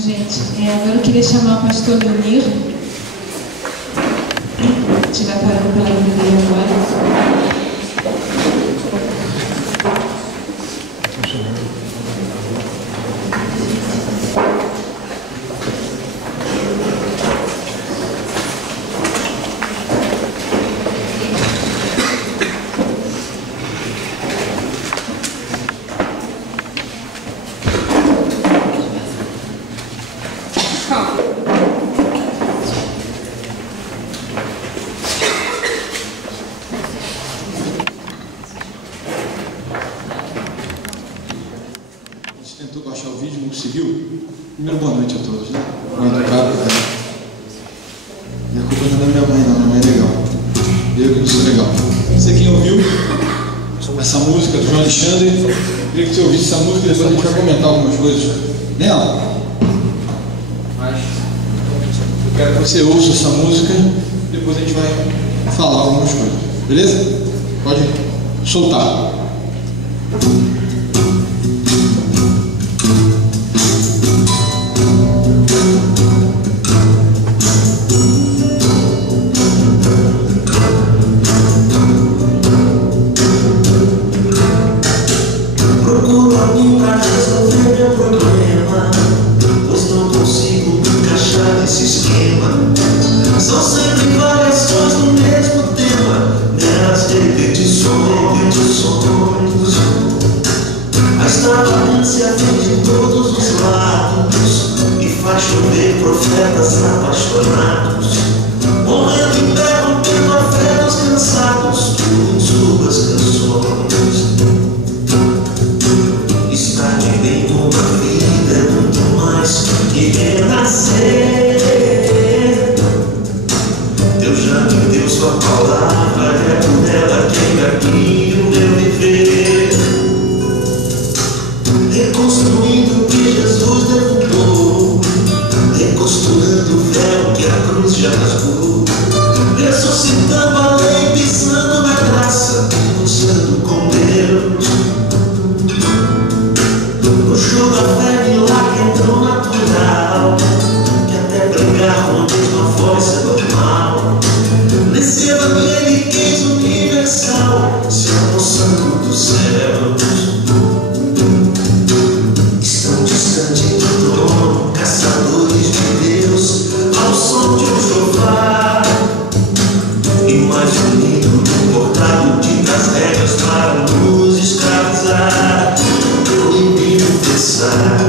gente. Agora eu queria chamar o pastor Leonir. A gente vai parando pela igreja agora. Tentou baixar o vídeo, não conseguiu. Primeiro, boa noite a todos, né? Boa noite, cara. E a culpa não é da minha mãe, não. Minha mãe é legal. Eu que não sou legal. Não sei quem ouviu essa música do João Alexandre. Eu queria que você ouvisse essa música e depois a gente vai comentar algumas coisas nela. Mas eu quero que você ouça essa música e depois a gente vai falar algumas coisas. Beleza? Pode soltar. Profetas apaixonados, morrendo interrompendo a fé dos cansados com suas canções. Estar vivendo uma vida é muito mais que renascer. Deus já me deu sua palavra, é por ela que aqui o meu viver, reconstruindo o que Jesus derrubou, reconstruindo o véu que a cruz já rasgou, ressuscitando a lei, pisando na graça, mostrando com Deus. No show da fé milagre entrou natural, que até pregar com a mesma voz é normal. Nesse evangeliquez universal, se apossando dos céus, estão distantes do trono, caçadores de Deus, ao som de um chofar, e mais unido no cortado das regras para nos escravizar. Proibido pensar,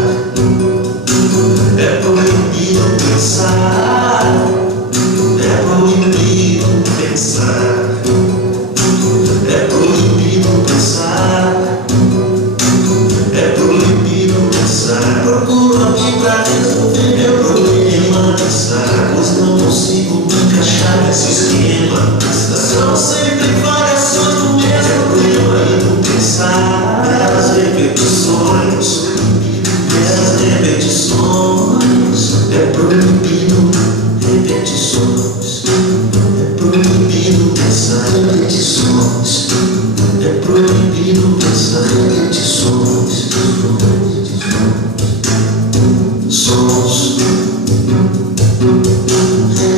é proibido pensar, é proibido pensar, é proibido pensar, é proibido pensar. Procuro alguém pra resolver meu problema, pensar, pois não consigo me encaixar nesse esquema. São sempre variações do mesmo problema. É proibido pensar, belas repetições, belas repetições. É proibido repetições, é proibido pensar repetições, é proibido pensar repetições. Sons,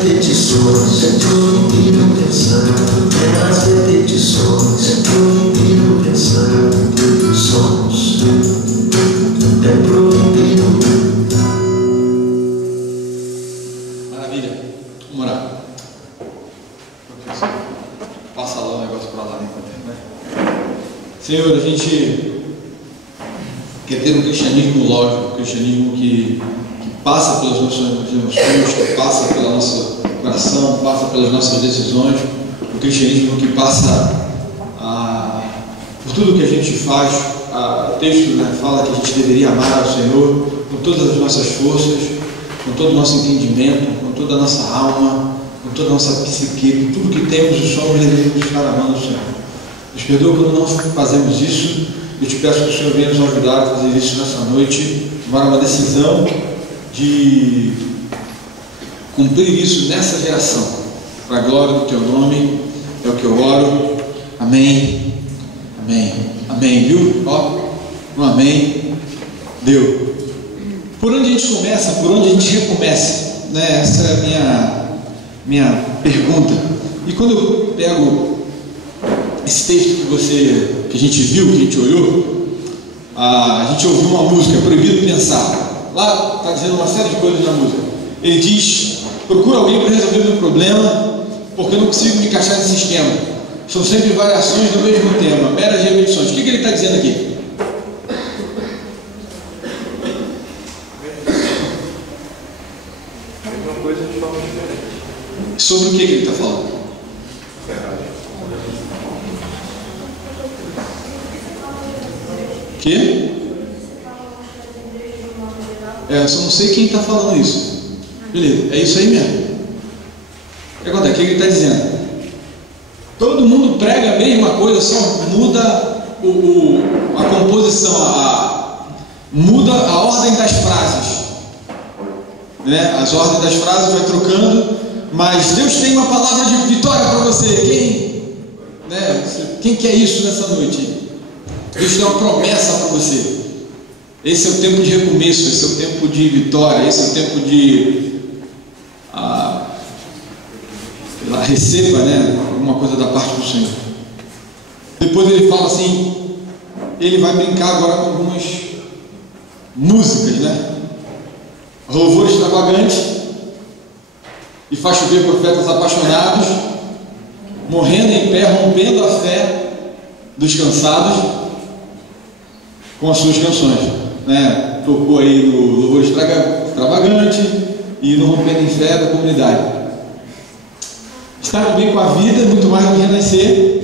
repetições, é proibido pensar, belas repetições, é proibido pensar. Sons, é proibido. Maravilha. Vamos orar. Passa lá o negócio para lá, né? Senhor, a gente quer ter um cristianismo lógico, um cristianismo que passa pelas nossas emoções, que passa pelo nosso coração, passa pelas nossas decisões, um cristianismo que passa por tudo que a gente faz. O texto, né, fala que a gente deveria amar ao Senhor com todas as nossas forças, com todo o nosso entendimento, com toda a nossa alma, com toda a nossa psique, com tudo que temos e somos, deveríamos estar amando o Senhor. Nos perdoa quando não fazemos isso. Eu te peço que o Senhor venha nos ajudar a fazer isso nessa noite, tomar uma decisão de cumprir isso nessa geração, para a glória do Teu nome. É o que eu oro. Amém. Amém. Amém. Viu? Ó, um amém. Deu. Por onde a gente começa, por onde a gente recomeça, né? Essa é a minha pergunta. E quando eu pego esse texto que a gente viu, que a gente olhou, a gente ouviu uma música, Proibido Pensar. Lá está dizendo uma série de coisas na música. Ele diz: procura alguém para resolver o meu problema, porque eu não consigo me encaixar nesse esquema. São sempre variações do mesmo tema, meras repetições. O que ele está dizendo aqui? Sobre o que ele está falando? O quê? Eu só não sei quem está falando isso. Beleza, é isso aí mesmo. O que acontece? O que ele está dizendo? Todo mundo prega a mesma coisa, só muda a composição, muda a ordem das frases, né? As ordens das frases vai trocando. Mas Deus tem uma palavra de vitória para você. Quem quer isso nessa noite? Deus tem uma promessa para você. Esse é o tempo de recomeço, esse é o tempo de vitória, esse é o tempo de receba, né, alguma coisa da parte do Senhor. Depois ele fala assim, ele vai brincar agora com algumas músicas, né? Louvor extravagante, e faz chover profetas apaixonados, morrendo em pé, rompendo a fé dos cansados com as suas canções, né? Tocou aí no louvor extravagante e no rompendo em fé da comunidade. Estar bem com a vida é muito mais do que renascer.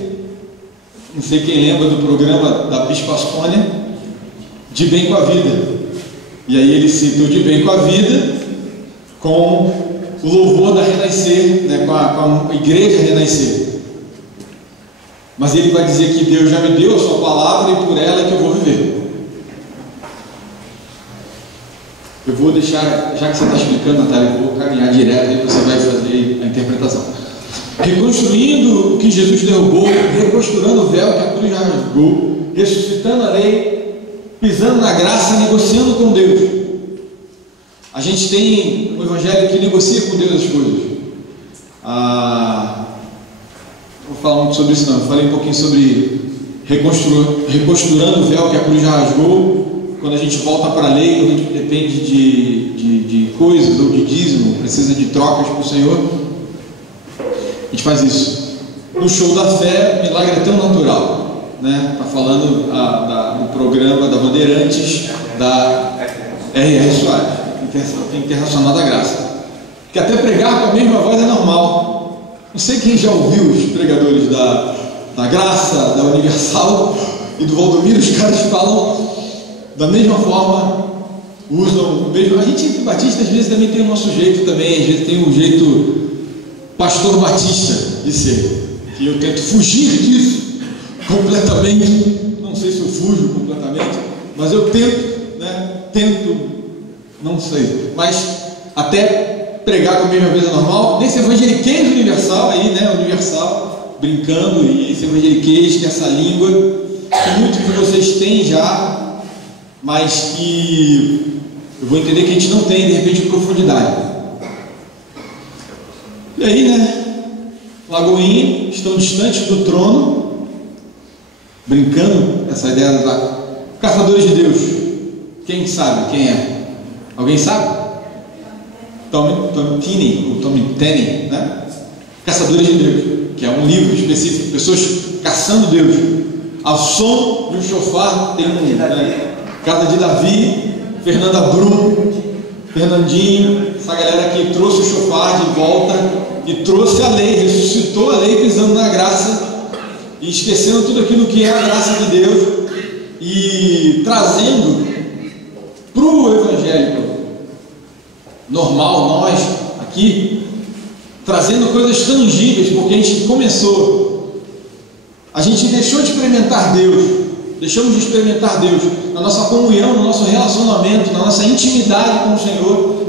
Não sei quem lembra do programa da Bispa Ascônia, De Bem com a Vida. E aí ele cita o De Bem com a Vida com o louvor da Renascer, né, com a igreja Renascer. Mas ele vai dizer que Deus já me deu a sua palavra e por ela é que eu vou viver. Eu vou deixar, já que você está explicando, Natália, eu vou caminhar direto e você vai fazer a interpretação. Reconstruindo o que Jesus derrubou, reconstruindo o véu que a cruz já rasgou, ressuscitando a lei, pisando na graça, negociando com Deus. A gente tem um evangelho que negocia com Deus as coisas. Não vou falar muito sobre isso não. Eu falei um pouquinho sobre reconstruindo o véu que a cruz já rasgou. Quando a gente volta para a lei, quando a gente depende de coisas ou de dízimo, precisa de trocas para o Senhor, a gente faz isso. No show da fé, o milagre é tão natural, né? Está falando do programa da Bandeirantes, da R.R. Soares, Internacional da Graça, que até pregar com a mesma voz é normal. Não sei quem já ouviu os pregadores da Graça, da Universal e do Valdomiro, os caras falam da mesma forma, usam o mesmo. A gente batista às vezes também tem o nosso jeito também, às vezes tem um jeito pastor batista de ser, que eu tento fugir disso completamente. Não sei se eu fujo completamente, mas eu tento, não sei, mas até pregar com a mesma coisa normal, nesse evangeliquez universal aí, né, universal, brincando, e esse evangeliquez, que é essa língua que muitos de vocês têm já, mas que eu vou entender que a gente não tem, de repente, profundidade. E aí, né, Lagoinha, estão distantes do trono, brincando, essa ideia da caçadores de Deus. Quem sabe quem é? Alguém sabe? Tom Tenney, né? Caçadores de Deus, que é um livro específico, pessoas caçando Deus. Ao som de um chofar, tem Casa de Davi, Fernanda Brum, Fernandinho, essa galera que trouxe o chofar de volta e trouxe a lei, ressuscitou a lei pisando na graça e esquecendo tudo aquilo que é a graça de Deus e trazendo para o evangélico normal, nós aqui, trazendo coisas tangíveis, porque a gente começou, a gente deixou de experimentar Deus, deixamos de experimentar Deus na nossa comunhão, no nosso relacionamento, na nossa intimidade com o Senhor.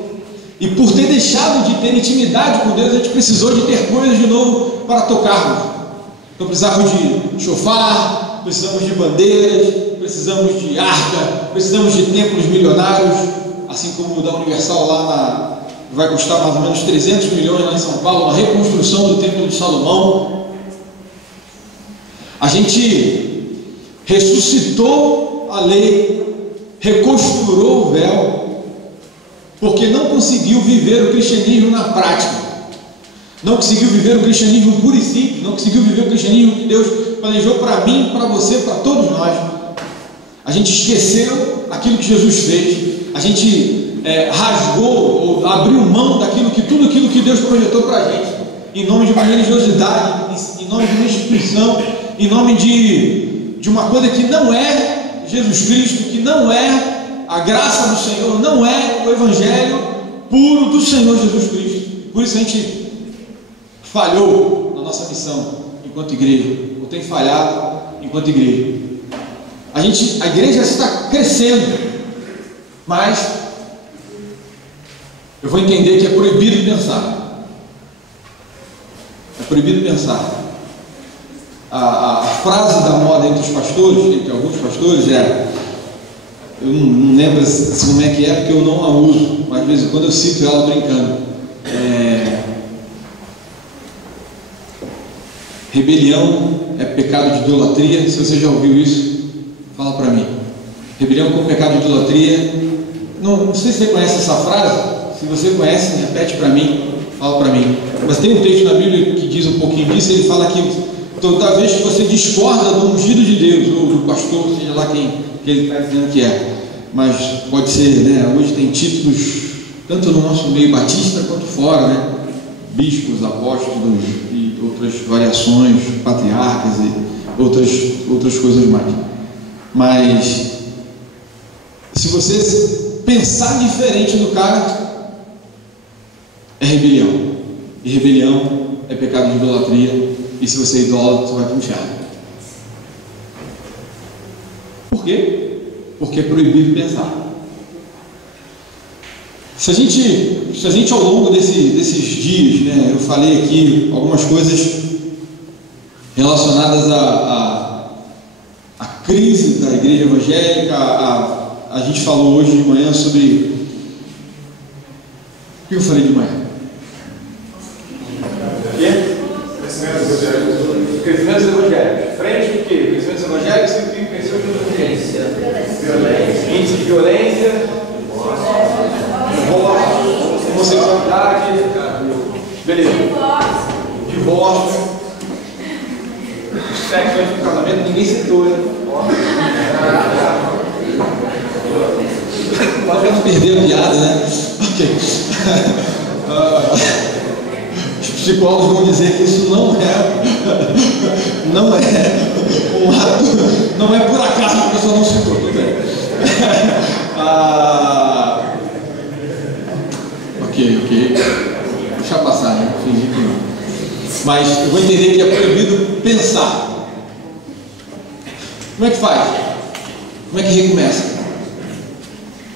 E por ter deixado de ter intimidade com Deus, a gente precisou de ter coisas de novo para tocarmos. Então precisamos de chofar, precisamos de bandeiras, precisamos de arca, precisamos de templos milionários. assim como o da Universal vai custar mais ou menos 300 milhões lá em São Paulo, uma reconstrução do Templo de Salomão. A gente ressuscitou a lei, recosturou o véu, porque não conseguiu viver o cristianismo na prática, não conseguiu viver o cristianismo puro e simples, não conseguiu viver o cristianismo que Deus planejou para mim, para você, para todos nós. A gente esqueceu aquilo que Jesus fez, a gente rasgou ou abriu mão tudo aquilo que Deus projetou para a gente, em nome de uma religiosidade, em nome de uma instituição, em nome de uma coisa que não é Jesus Cristo, que não é a graça do Senhor, não é o Evangelho puro do Senhor Jesus Cristo. Por isso a gente falhou na nossa missão enquanto igreja, ou tem falhado enquanto igreja. A igreja está crescendo, mas eu vou entender que é proibido pensar. É proibido pensar. A frase da moda entre os pastores, entre alguns pastores, eu não lembro como é que é, porque eu não a uso, mas de vez em quando eu cito ela brincando. Rebelião é pecado de idolatria. Se você já ouviu isso, fala para mim. Rebelião como pecado de idolatria. Não sei se você conhece essa frase. Se você conhece, repete para mim, fala para mim. Mas tem um texto na Bíblia que diz um pouquinho disso. Ele fala que toda vez que você discorda do ungido de Deus, ou do pastor, seja lá quem ele está dizendo que é, mas pode ser, né? Hoje tem títulos tanto no nosso meio batista quanto fora, né? Bispos, apóstolos e outras variações, patriarcas e outras coisas mais. Mas se você pensar diferente do cara, é rebelião. E rebelião é pecado de idolatria. E se você é idólatra, você vai para o inferno. Por quê? Porque é proibido pensar. Se a gente ao longo desses dias, né, eu falei aqui algumas coisas relacionadas à crise da igreja evangélica, a gente falou hoje de manhã sobre... O que eu falei de manhã? O quê? Crescimentos evangélicos. Frente o quê? Crescimentos evangélicos e crescimento de violência. Índice de violência, homossexualidade, beleza. Divórcio, sexo antes do casamento, ninguém citou, né? Para não perder a piada, né? Ok. Os psicólogos vão dizer que isso não é um ato, não é por acaso que a pessoa não citou, tudo bem. Ok. Deixa passar, né? Fingir que não. Mas eu vou entender que é proibido pensar. Como é que faz? Como é que recomeça?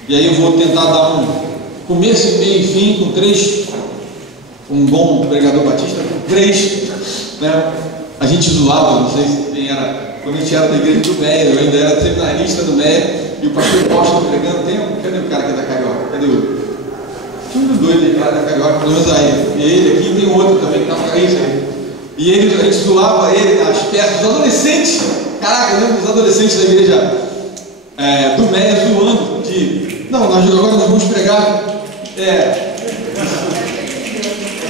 E aí eu vou tentar dar um começo, meio e fim com três. Um bom pregador batista com três, né? A gente zoava, não sei se quem era, quando a gente era da igreja do Meia, eu ainda era seminarista do Meia, e o pastor Costa pregando, cadê o cara que é da Carioca? Cadê o? Tinha um doido aí, cara da Carioca, pelo menos aí. E ele aqui tem outro também que tá para isso aí. E a gente zoava ele nas peças dos adolescentes. Caraca, eu lembro dos adolescentes da igreja do Meia zoando de. Não, agora nós vamos pregar.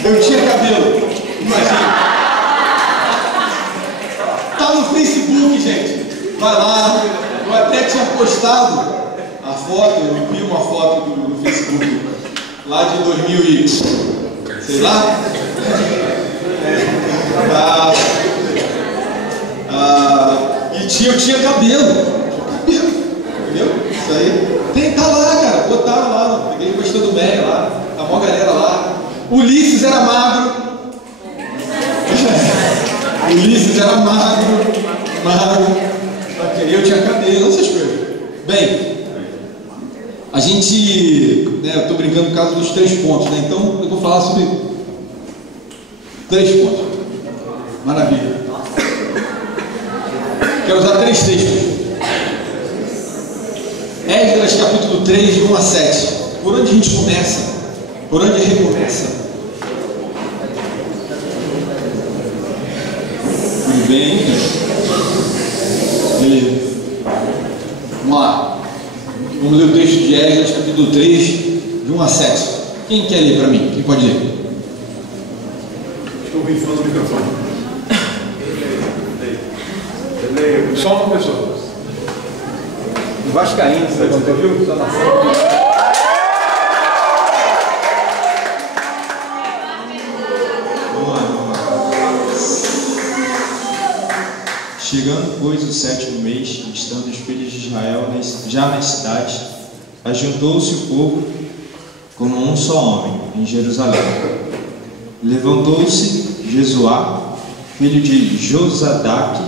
Eu tinha cabelo, imagina. Tá no Facebook, gente. Vai lá. Eu até tinha postado a foto, eu vi uma foto do Facebook lá de 2000 e sei lá. E eu tinha cabelo. Entendeu? Isso aí. Tá lá, cara. Botaram lá. Peguei gostou do Meia lá. A maior galera lá. Ulisses era magro. Ulisses era magro. Eu tinha cabelo, essas coisas. Bem, a gente, né, eu estou brincando no caso dos 3 pontos, né? Então eu vou falar sobre 3 pontos. Maravilha. Quero usar 3 textos. Esdras capítulo 3, de 1 a 7. Por onde a gente começa? Por onde recomeça? Tudo bem? Beleza. Vamos lá. Vamos ler o texto de Esdras, capítulo 3, de 1 a 7. Quem quer ler para mim? Quem pode ler? Estou rifando o microfone. Só uma pessoa. O Vascaíno, você levantou, viu? Só na frente. Chegando, pois, o 7º mês, estando os filhos de Israel já nas cidades, ajuntou-se o povo como um só homem em Jerusalém. Levantou-se Jesuá, filho de Josadaque,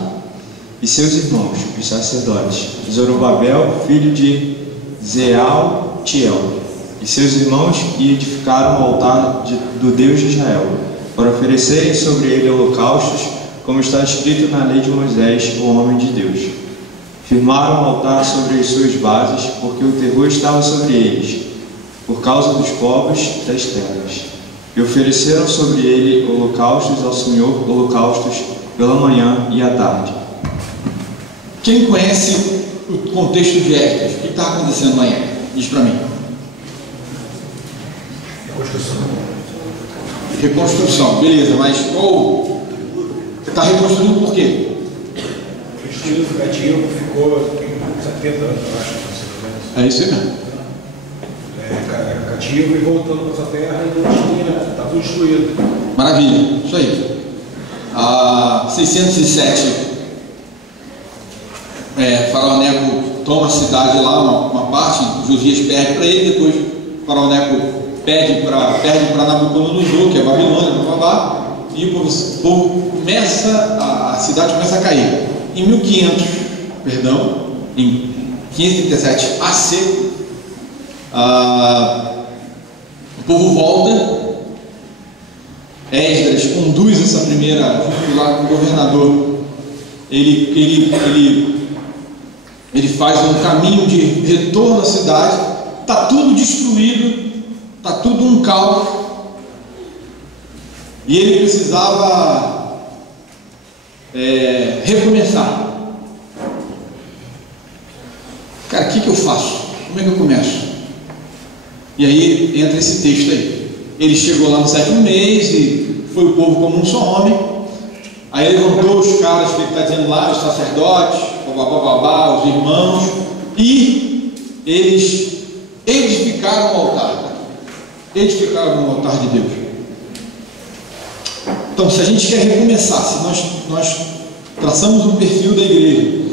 e seus irmãos, os sacerdotes, Zorobabel, filho de Zealtiel, e seus irmãos, e edificaram o altar do Deus de Israel, para oferecerem sobre ele holocaustos, como está escrito na lei de Moisés, o homem de Deus. Firmaram o altar sobre as suas bases, porque o terror estava sobre eles, por causa dos povos das terras. E ofereceram sobre ele holocaustos ao Senhor, holocaustos pela manhã e à tarde. Quem conhece o contexto de Esdras? O que está acontecendo lá em Esdras? Diz para mim. Reconstrução, beleza, mas qual... Está reconstruindo por quê? O estilo cativo ficou 70 anos, eu acho. É isso aí mesmo. Cativo e voltando para essa terra e não tinha, estava tudo destruído. Maravilha, isso aí. 607, Faraó Neco toma a cidade lá, uma parte, Josias perde para ele, depois Faraó Neco perde para Nabucodonosor, que é Babilônia, babá. E o povo começa, a cidade começa a cair. Em 537 AC, o povo volta. Esdras conduz essa primeira, junto lá com o governador. Ele faz um caminho de retorno à cidade. Está tudo destruído, está tudo um caos. E ele precisava recomeçar. Cara, o que eu faço? Como é que eu começo? E aí entra esse texto aí. Ele chegou lá no 7º mês e foi o povo como um só homem. Aí levantou os caras que ele está dizendo lá, os sacerdotes, os irmãos, e eles edificaram o altar. Edificaram o altar de Deus. Então, se a gente quer recomeçar, se nós traçamos um perfil da igreja,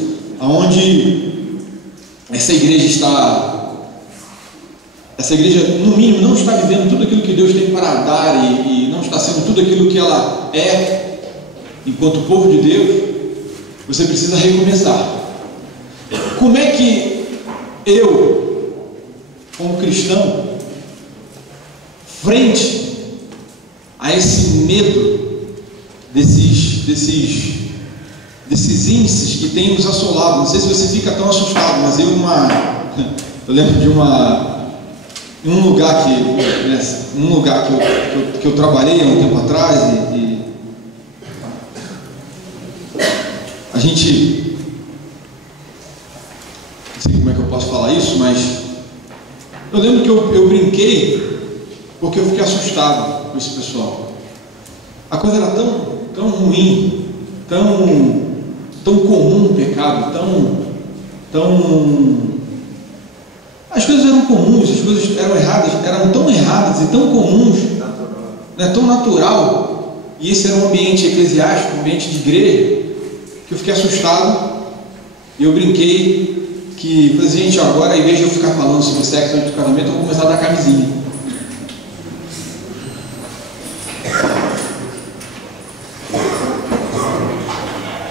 onde essa igreja, no mínimo, não está vivendo tudo aquilo que Deus tem para dar e não está sendo tudo aquilo que ela é, enquanto povo de Deus, você precisa recomeçar. Como é que eu, como cristão, frente a esse medo, desses índices que tem nos assolado, não sei se você fica tão assustado, mas eu lembro de um lugar que eu trabalhei há um tempo atrás e a gente, não sei como é que eu posso falar isso, mas eu lembro que eu brinquei porque eu fiquei assustado com esse pessoal. A coisa era tão ruim, tão comum o pecado, as coisas eram comuns, as coisas eram erradas, eram tão erradas e tão comuns, né, tão natural, e esse era um ambiente eclesiástico, um ambiente de igreja, que eu fiquei assustado, e eu brinquei que, gente, agora, em vez de eu ficar falando sobre sexo antes do casamento, eu vou começar a dar camisinha.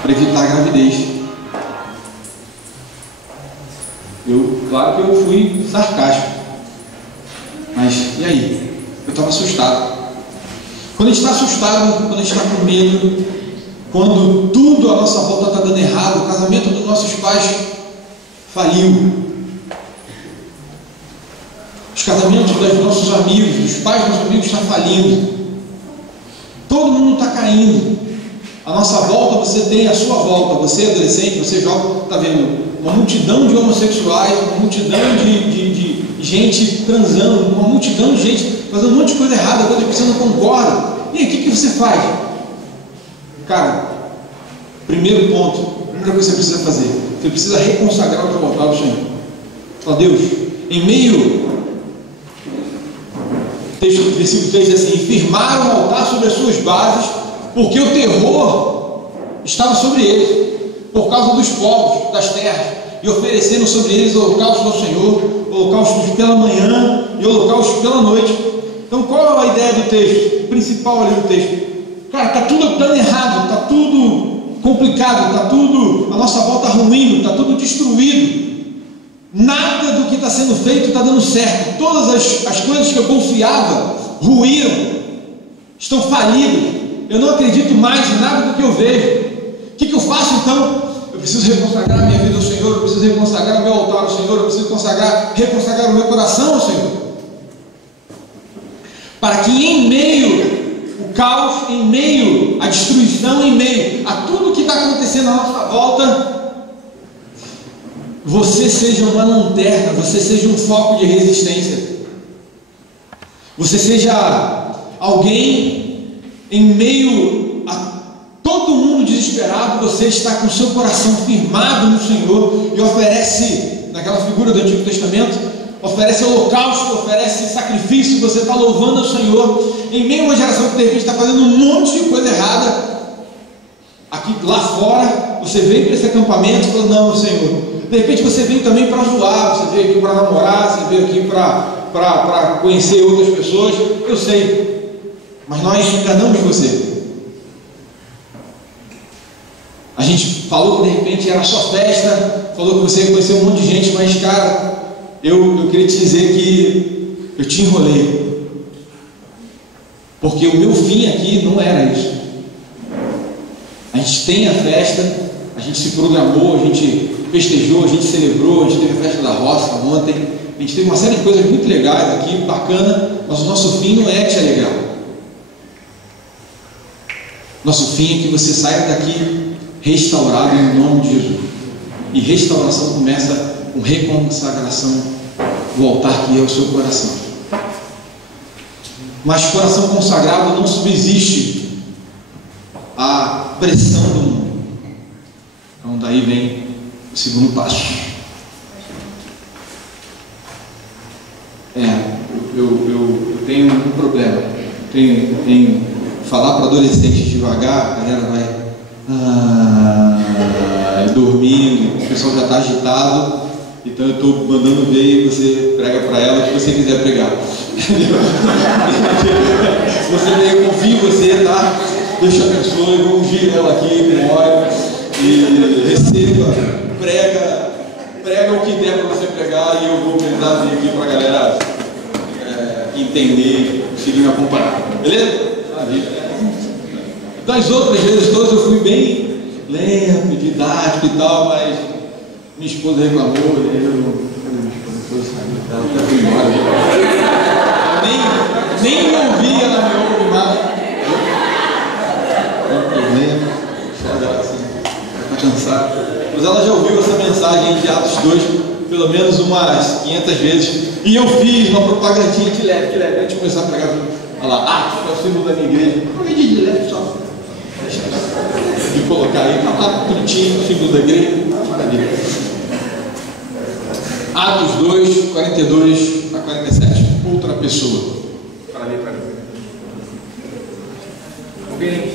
Para evitar a gravidez. Claro que eu fui sarcástico, mas e aí? Eu estava assustado. Quando a gente está assustado, quando a gente está com medo, quando tudo à nossa volta está dando errado, o casamento dos nossos pais faliu, Os casamentos dos nossos amigos, dos pais dos nossos amigos estão falindo. Todo mundo está caindo. A nossa volta, você tem a sua volta. Você adolescente, você jovem, está vendo uma multidão de homossexuais, uma multidão de gente transando, uma multidão de gente fazendo um monte de coisa errada, coisa que você não concorda. E aí, o que você faz? Cara, primeiro ponto, a primeira coisa que você precisa fazer, você precisa reconsagrar o teu altar ao Senhor. Fala, Deus, em meio, texto do versículo 3 diz assim: firmaram o altar sobre as suas bases, porque o terror estava sobre eles, por causa dos povos, das terras, e ofereceram sobre eles holocaustos ao Senhor, holocaustos pela manhã e holocaustos pela noite. Então, qual é a ideia do texto? O principal ali do texto. Cara, está tudo dando errado, está tudo complicado, está tudo, a nossa volta ruindo, está tudo destruído. Nada do que está sendo feito está dando certo. Todas as coisas que eu confiava ruíram, estão falidas. Eu não acredito mais em nada do que eu vejo. O que eu faço então? Eu preciso reconsagrar a minha vida ao Senhor, eu preciso reconsagrar o meu altar ao Senhor, eu preciso reconsagrar o meu coração ao Senhor. Para que em meio ao caos, em meio à destruição, em meio a tudo que está acontecendo à nossa volta, você seja uma lanterna, você seja um foco de resistência, você seja alguém em meio a todo mundo desesperado, você está com o seu coração firmado no Senhor e oferece, naquela figura do Antigo Testamento, oferece holocausto, oferece sacrifício, você está louvando ao Senhor, em meio a uma geração que de repente está fazendo um monte de coisa errada. Aqui, lá fora, você veio para esse acampamento e falou: não, Senhor. De repente você veio também para zoar, você veio aqui para namorar, você veio aqui para conhecer outras pessoas, eu sei, mas nós enganamos você. A gente falou que de repente era só festa, falou que você ia conhecer um monte de gente, mas cara, eu queria te dizer que eu te enrolei, porque o meu fim aqui não era isso. A gente tem a festa, a gente se programou, a gente festejou, a gente celebrou, a gente teve a festa da roça ontem, a gente teve uma série de coisas muito legais aqui, bacana, mas o nosso fim não é te alegrar. Nosso fim é que você saia daqui restaurado em nome de Jesus. E restauração começa com reconsagração do altar que é o seu coração. Mas coração consagrado não subsiste à pressão do mundo. Então daí vem o segundo passo. Eu tenho um problema. Tenho falar para adolescentes devagar, a galera vai dormindo, o pessoal já está agitado, então eu estou mandando ver e você prega para ela o que você quiser pregar. Você veio, confia em você, tá? Deus te abençoe, eu vou ungir ela aqui com óleo e receba, prega o que der para você pregar e eu vou tentar vir aqui para a galera entender, conseguir me acompanhar, beleza? Maravilha. Das outras vezes todas eu fui bem lento, didático e tal, mas minha esposa reclamou e ela até foi embora. Nem me ouvi, ela me ouve mais. Não tem problema, só dela assim, está cansada. Mas ela já ouviu essa mensagem de Atos 2 pelo menos umas 500 vezes. E eu fiz uma propagandinha de leve, antes de começar a pregar. Olha lá, é o símbolo da minha igreja. Propagandinha de leve só. De colocar aí, tá bonitinho, símbolo da igreja. Atos 2, 42 a 47. Outra pessoa. Para mim. Alguém?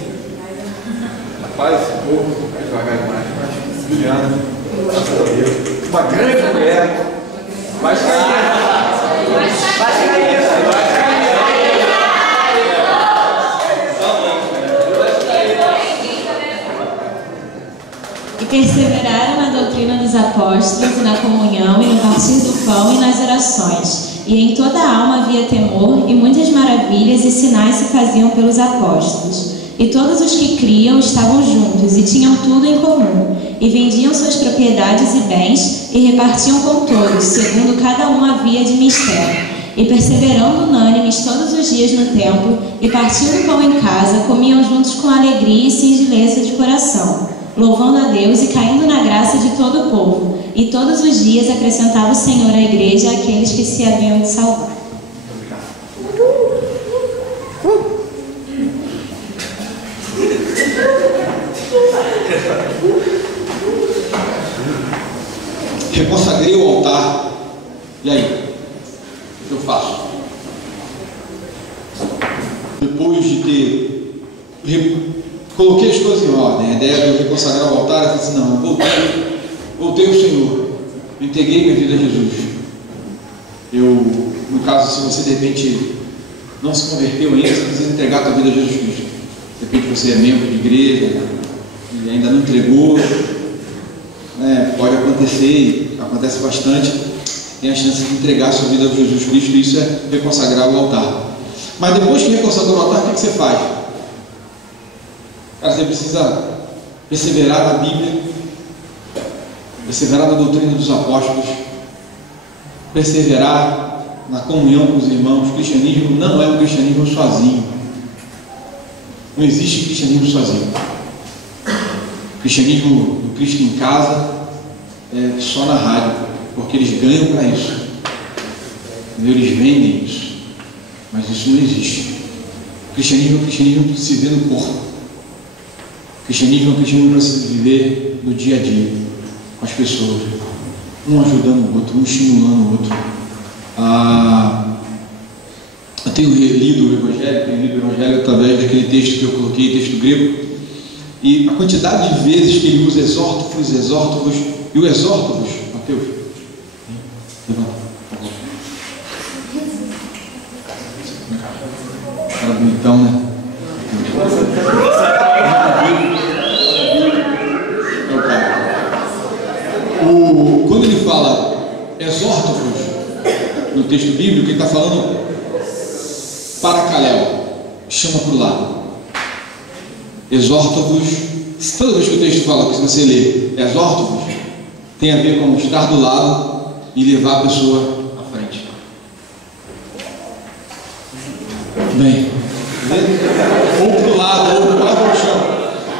Rapaz, esse povo vai devagar demais. Juliana, uma grande mulher. Vai cair. Vai cair. E perseveraram na doutrina dos apóstolos, e na comunhão, e no partir do pão, e nas orações. E em toda a alma havia temor, e muitas maravilhas e sinais se faziam pelos apóstolos. E todos os que criam estavam juntos, e tinham tudo em comum, e vendiam suas propriedades e bens, e repartiam com todos, segundo cada um havia de mistério. E perseverando unânimes todos os dias no templo, e partindo o pão em casa, comiam juntos com alegria e singeleza de coração, louvando a Deus e caindo na graça de todo o povo. E todos os dias acrescentava o Senhor à igreja aqueles que se haviam de salvar. Reconsagrei o altar. E aí? O que eu faço? Depois de ter coloquei as coisas em ordem, a ideia de eu reconsagrar o altar, eu falei assim, não, voltei ao Senhor, eu entreguei minha vida a Jesus. No caso, se você de repente não se converteu ainda, você precisa entregar a sua vida a Jesus Cristo. De repente você é membro de igreja e ainda não entregou, pode acontecer, acontece bastante, tem a chance de entregar a sua vida a Jesus Cristo, e isso é reconsagrar o altar. Mas depois que reconsagrou o altar, o que você faz? Cara, você precisa perseverar na Bíblia, perseverar na doutrina dos apóstolos, perseverar na comunhão com os irmãos. O cristianismo não é um cristianismo sozinho. Não existe cristianismo sozinho. O cristianismo do Cristo em casa é só na rádio, porque eles ganham para isso. Eles vendem isso. Mas isso não existe. O cristianismo é um cristianismo que se vê no corpo. O cristianismo é um cristianismo para se viver no dia a dia, com as pessoas, um ajudando o outro, um estimulando o outro. Eu tenho lido o Evangelho através daquele texto que eu coloquei, texto grego, e a quantidade de vezes que ele usa exórtofos, e o exórtofos, Mateus, levanta. Cara bonitão, né? Quando ele fala exórtofos no texto bíblico, ele está falando paracaléu, chama para o lado. Exórtofos, toda vez que o texto fala, que se você lê exórtofos, tem a ver com estar do lado e levar a pessoa à frente. Bem, ou para o lado, ou quase ao chão.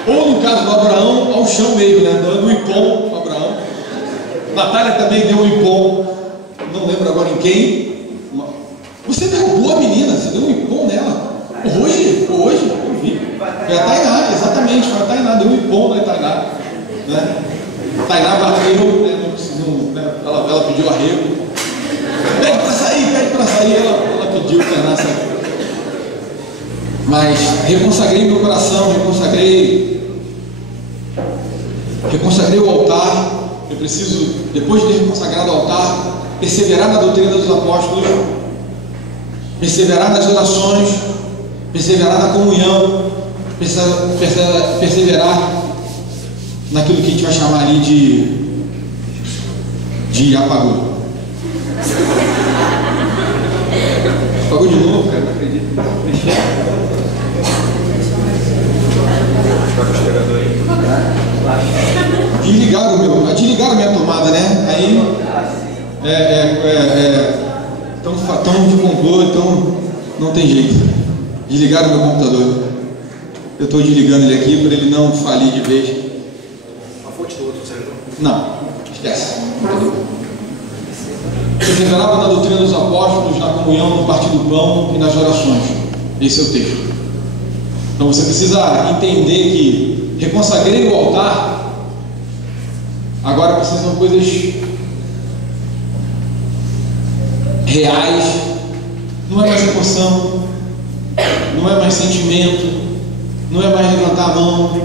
Ou no caso do Abraão, ao chão mesmo, né? Dando um ipom para Abraão. Natália também deu um ipom, não lembro agora em quem. Você derrubou a menina, você deu um ipom nela. Hoje, eu vi. Foi a Tainá, exatamente, foi a Tainá, deu um ipom na Tainá. Né? Tainá bateu, ela pediu arrego. Pede para sair, ela pediu para Tainá sair. Mas reconsagrei meu coração, reconsagrei o altar. Eu preciso, depois de ter reconsagrado o altar, perseverar na doutrina dos apóstolos, perseverar nas orações, perseverar na comunhão, perseverar naquilo que a gente vai chamar ali de apagou. Apagou de novo, cara, não acredito. Desligaram a minha tomada, né? Aí estão de complô, então não tem jeito. Desligaram meu computador. Eu estou desligando ele aqui para ele não falir de vez. A fonte do outro servidor? Não, esquece. Perseverava na doutrina dos apóstolos, na comunhão, no partir do pão e nas orações. Esse é o texto. Então você precisa entender que reconsagrei o altar. Agora precisam coisas reais. Não é mais emoção, não é mais sentimento, não é mais levantar a mão,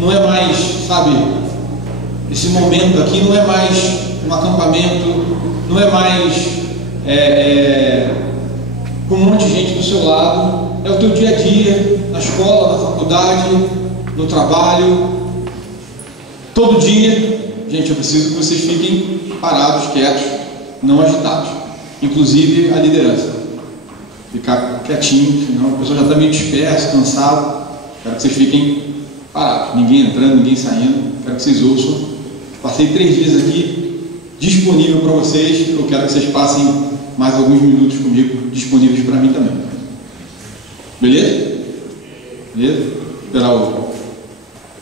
não é mais, sabe, esse momento aqui não é mais um acampamento, não é mais com um monte de gente do seu lado. É o teu dia a dia, na escola, na faculdade, no trabalho, todo dia. Gente, eu preciso que vocês fiquem parados, quietos, não agitados. Inclusive a liderança. Ficar quietinho, senão a pessoa já está meio dispersa, cansada. Quero que vocês fiquem parados. Ninguém entrando, ninguém saindo. Quero que vocês ouçam. Passei 3 dias aqui disponível para vocês. Eu quero que vocês passem mais alguns minutos comigo disponíveis para mim também. Beleza? Beleza? Esperar o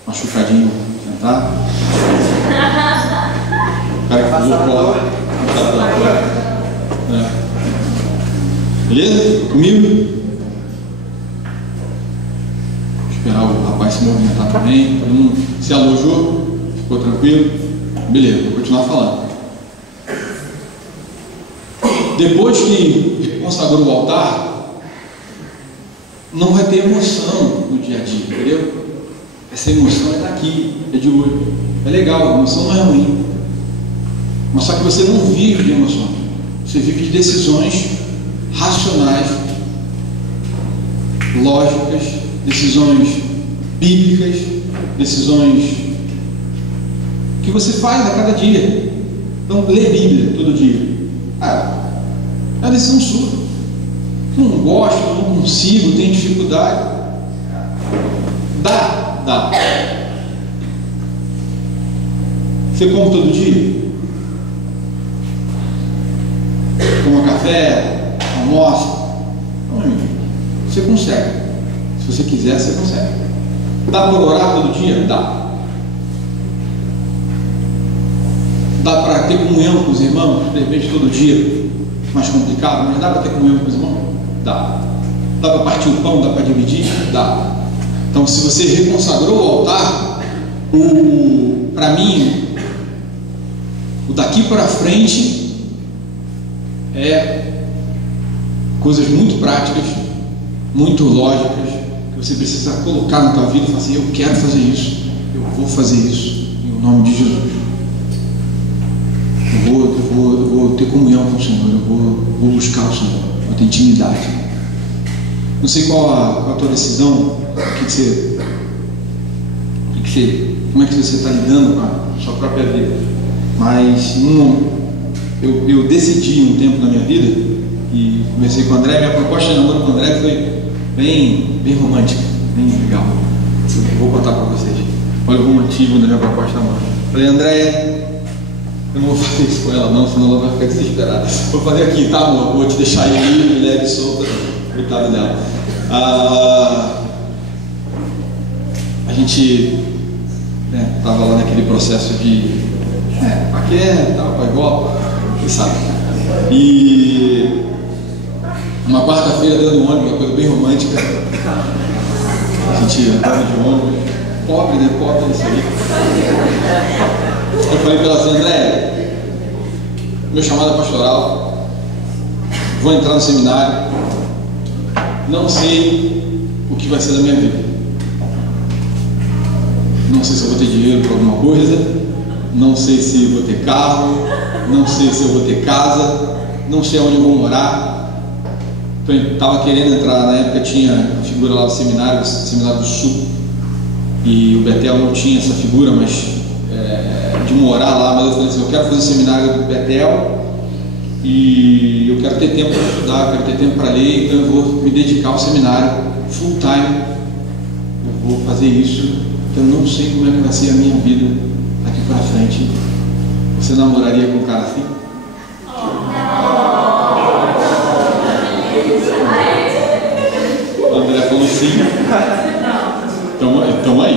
machucadinho sentar. O cara que pulou fora. Beleza? Comigo? Esperar o rapaz se movimentar também. Todo mundo se alojou? Ficou tranquilo? Beleza, vou continuar falando. Depois que consagrou o altar, não vai ter emoção no dia a dia, entendeu? Essa emoção é daqui, é de hoje. É legal, a emoção não é ruim. Mas só que você não vive de emoções. Você vive de decisões racionais, lógicas, decisões bíblicas, decisões que você faz a cada dia. Então, lê Bíblia todo dia. É a decisão sua. Não gosto, não consigo, tenho dificuldade. Dá. Você come todo dia? Toma café, almoça? Não, você consegue. Se você quiser, você consegue. Dá para orar todo dia? Dá. Dá para ter comunhão com os irmãos? De repente todo dia, mais complicado, mas dá para ter comunhão com os irmãos? Dá. Dá para partir o pão? Dá para dividir? Dá. Então, se você reconsagrou o altar, para mim, o daqui para frente é coisas muito práticas, muito lógicas, que você precisa colocar na tua vida e falar assim: eu quero fazer isso, eu vou fazer isso, em nome de Jesus. Eu vou ter comunhão com o Senhor, eu vou buscar o Senhor, vou ter intimidade. Não sei qual a tua decisão, como é que você está lidando com a sua própria vida, mas eu decidi um tempo na minha vida, e comecei com o André. Minha proposta de namoro com o André foi bem romântica, bem legal. Eu vou contar para vocês. Olha o romantismo da minha proposta de namoro. Falei: André, eu não vou fazer isso com ela não, senão ela vai ficar desesperada. Vou fazer aqui, tá, amor? Vou te deixar aí, me leve solta. Coitada dela. A gente estava lá naquele processo de paquera, tal, pai igual, você sabe. E uma quarta-feira dando ônibus, uma coisa bem romântica. A gente andava de ônibus, pobre, né? Pobre isso aí. Eu falei para ela assim: André, meu chamado é pastoral, vou entrar no seminário, não sei o que vai ser da minha vida. Não sei se eu vou ter dinheiro para alguma coisa, não sei se vou ter carro, não sei se eu vou ter casa, não sei onde eu vou morar. Estava querendo entrar, na época tinha figura lá do seminário do Sul, e o Betel não tinha essa figura, mas de morar lá. Mas eu falei assim: eu quero fazer o seminário do Betel e eu quero ter tempo para estudar, eu quero ter tempo para ler, então eu vou me dedicar ao seminário full time, eu vou fazer isso. Então eu não sei como é que vai ser a minha vida daqui para frente. Você namoraria com um cara assim? O André falou sim. Então aí.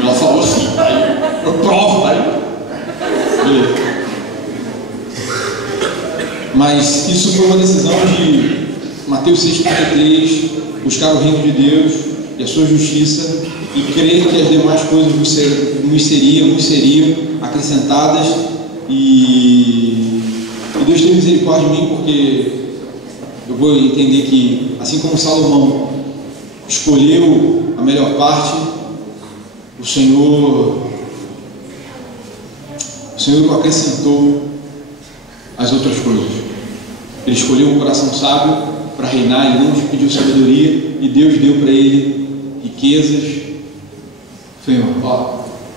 Ela falou sim. Aí eu provo, tá aí. Beleza. Mas isso foi uma decisão de Mateus 6,33, buscar o reino de Deus e a sua justiça, e crer que as demais coisas nos seriam acrescentadas. E Deus tem misericórdia de mim, porque eu vou entender que, assim como Salomão escolheu a melhor parte, o Senhor acrescentou as outras coisas. Ele escolheu um coração sábio para reinar, ele não pediu sabedoria, e Deus deu para ele riquezas. Senhor,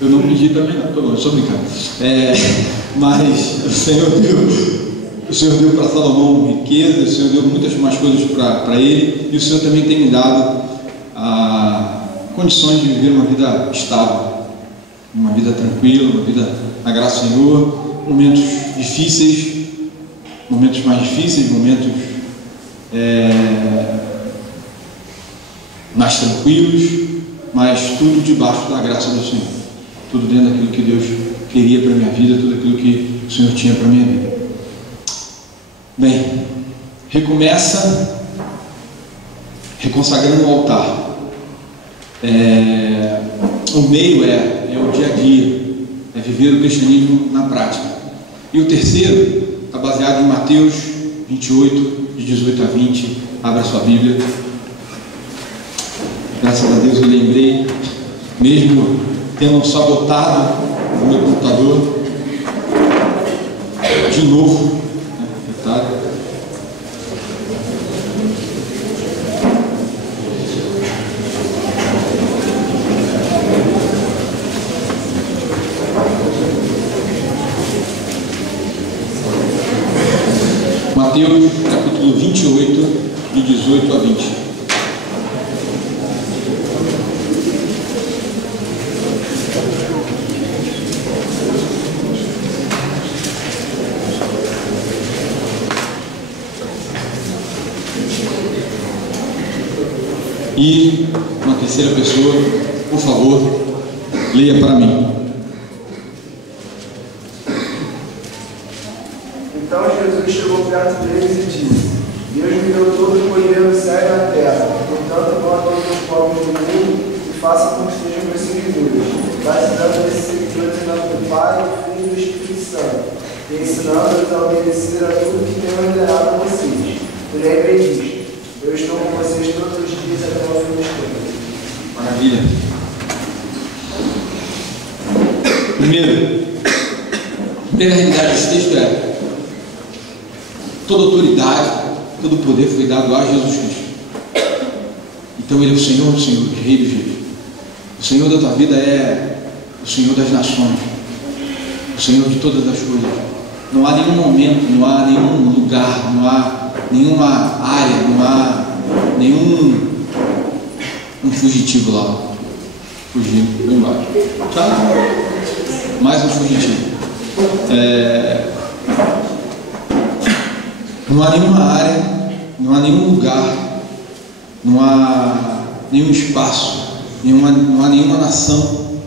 eu não pedi também não, eu sou brincando. Mas o Senhor deu para Salomão riqueza, o Senhor deu muitas mais coisas para ele, e o Senhor também tem me dado condições de viver uma vida estável, uma vida tranquila, uma vida na graça do Senhor. Momentos difíceis momentos mais difíceis, momentos mais tranquilos, mas tudo debaixo da graça do Senhor, tudo dentro daquilo que Deus queria para a minha vida, tudo aquilo que o Senhor tinha para a minha vida. Bem, recomeça reconsagrando o altar. O meio é o dia a dia, é viver o cristianismo na prática. E o terceiro está baseado em Mateus 28, de 18 a 20. Abra sua Bíblia. Graças a Deus eu lembrei, mesmo tendo sabotado o meu computador, de novo, né? Mateus capítulo 28, de 18 a 20. E uma terceira pessoa, por favor, leia para mim. Então Jesus chegou perto deles e disse: Deus me deu todo o poder no céu e na terra. Portanto, vão a todos os povos do mundo e façam com que sejam meus seguidores, batizando esses seguidores em nome do Pai, do Filho e do Espírito Santo, e ensinando-os a obedecer a tudo que tenho ordenado a vocês. Porém, bem diz: eu estou com vocês todos os dias até o fim dos tempos. Maravilha. Primeira realidade desse texto é: toda autoridade, todo poder foi dado a Jesus Cristo. Então Ele é o Senhor dos Senhores, Rei dos Reis. O Senhor da tua vida é o Senhor das nações, o Senhor de todas as coisas. Não há nenhum momento, não há nenhum lugar, não há nenhuma área, não há nenhum fugitivo lá. Fugindo, vai embora. Tchau. Mais um fugitivo. Não há nenhuma área, não há nenhum lugar, não há nenhum espaço, não há nenhuma nação,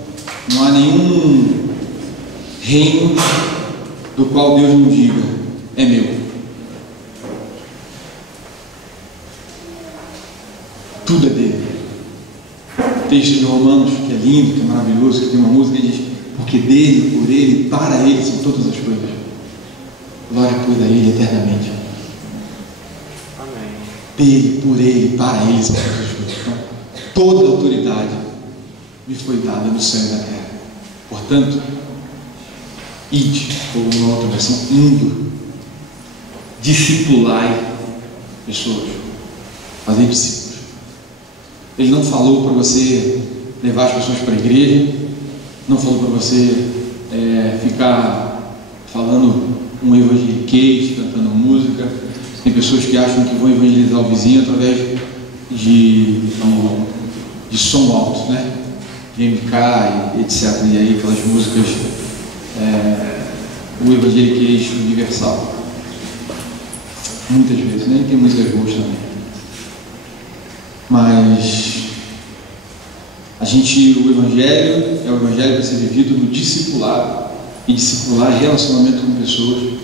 não há nenhum reino do qual Deus não diga: é meu. Tudo é dele. O texto de Romanos, que é lindo, que é maravilhoso, que tem uma música que diz: porque dele, por ele, para ele são todas as coisas. Glória, pois, a ele eternamente. Amém. Dele, por ele, para ele são todas as coisas. Então, toda a autoridade me foi dada no céu e na terra. Portanto, ide, ou uma outra versão, indo, discipulai pessoas, fazer discípulos. Ele não falou para você levar as pessoas para a igreja, não falou para você ficar falando um evangeliquez, cantando música. Tem pessoas que acham que vão evangelizar o vizinho através de som alto, né? De MK e etc. E aí aquelas músicas, o evangeliquez universal. Muitas vezes, nem tem músicas boas também. Mas o evangelho é o evangelho para ser vivido no discipulado. E discipular é relacionamento com pessoas,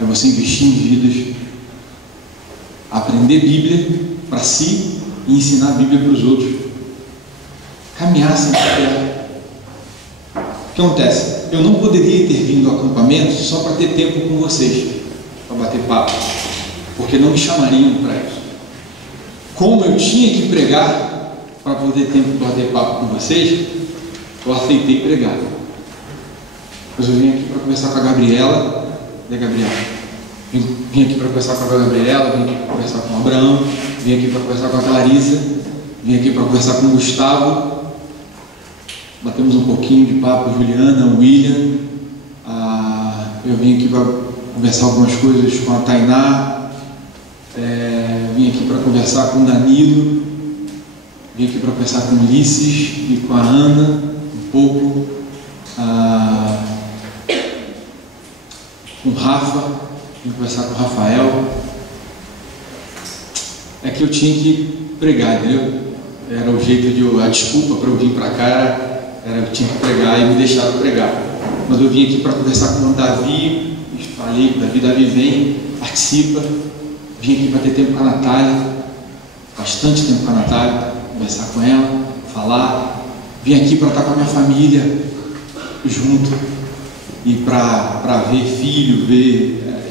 é você investir em vidas, aprender Bíblia para si e ensinar a Bíblia para os outros, caminhar sem terra. O que acontece? Eu não poderia ter vindo ao acampamento só para ter tempo com vocês, para bater papo, porque não me chamariam para isso. Como eu tinha que pregar para poder ter tempo para bater papo com vocês, eu aceitei pregar. Mas eu vim aqui para conversar com a Gabriela. Cadê a Gabriela? Vim aqui para conversar com a Gabriela, vim aqui para conversar com o Abraão, vim aqui para conversar com a Clarissa, vim aqui para conversar com o Gustavo. Batemos um pouquinho de papo, Juliana, William. Eu vim aqui para conversar algumas coisas com a Tainá. Vim aqui para conversar com o Danilo. Vim aqui para conversar com o Ulisses e com a Ana um pouco. Com o Rafa, vim conversar com o Rafael. É que eu tinha que pregar, entendeu? Era o jeito a desculpa para eu vir para cá era eu tinha que pregar e me deixaram pregar. Mas eu vim aqui para conversar com o Davi, falei com o Davi vem, participa. Vim aqui para ter tempo com a Natália, bastante tempo com a Natália, conversar com ela, falar. Vim aqui para estar com a minha família junto e para ver filho,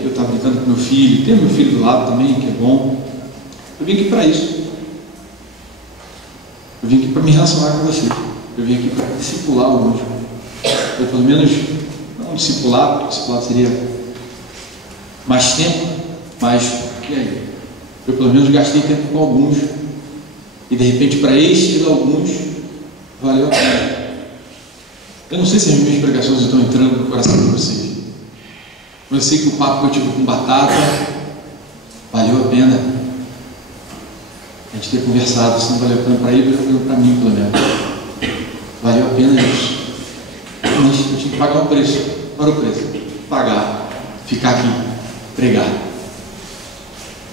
eu estava brincando com meu filho, tem meu filho do lado também, que é bom. Eu vim aqui para isso. Eu vim aqui para me relacionar com você. Eu vim aqui para discipular o anjo. Ou pelo menos, não discipular, porque discipular seria mais tempo, mas que aí? Eu pelo menos gastei tempo com alguns. E de repente, para estes alguns, valeu a pena. Eu não sei se as minhas pregações estão entrando no coração de vocês. Mas eu sei que o papo que eu tive com Batata valeu a pena. A gente ter conversado, se não valeu a pena para ele, valeu a pena para mim, pelo menos. Valeu a pena isso. Mas eu tinha que pagar um preço. Qual era o preço? Pagar. Ficar aqui. Pregar.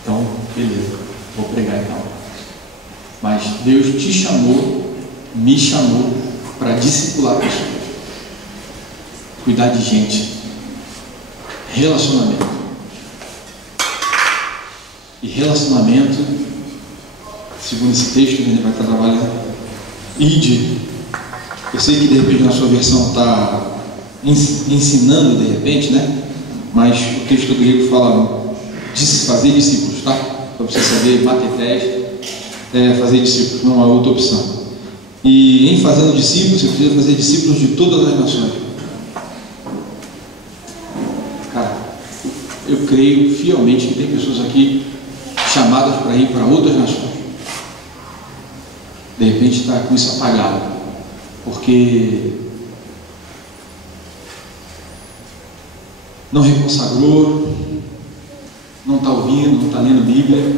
Então, beleza. Vou pregar então. Mas Deus te chamou, me chamou para discipular pessoas. Cuidar de gente. Relacionamento. E relacionamento, segundo esse texto que a gente vai estar trabalhando, ide. Eu sei que de repente na sua versão está ensinando de repente, né? Mas o texto grego fala de fazer discípulos, tá? Para você saber, matetés, fazer discípulos, não há outra opção. E em fazendo discípulos, você precisa fazer discípulos de todas as nações. Cara, eu creio fielmente que tem pessoas aqui chamadas para ir para outras nações. De repente está com isso apagado, porque não reconsagrou, não está ouvindo, não está lendo Bíblia,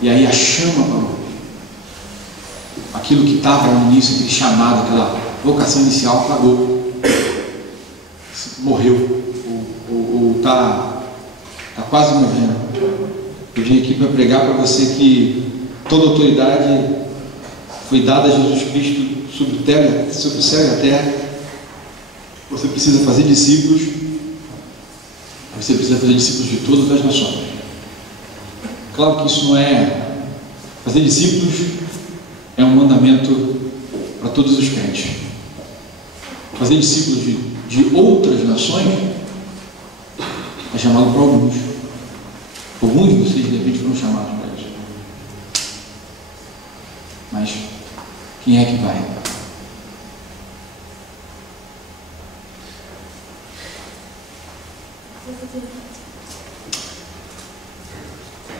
e aí a chama parou. Aquilo que estava no início, aquele chamado, aquela vocação inicial, apagou, morreu, ou está quase morrendo. Eu vim aqui para pregar para você que toda autoridade foi dada a Jesus Cristo sobre o céu e a terra. Você precisa fazer discípulos. Você precisa fazer discípulos de todas as nações. Claro que isso não é... Fazer discípulos é um mandamento para todos os crentes. Fazer discípulos de outras nações é chamado para alguns. Alguns de vocês de repente foram chamados para isso. Mas quem é que vai?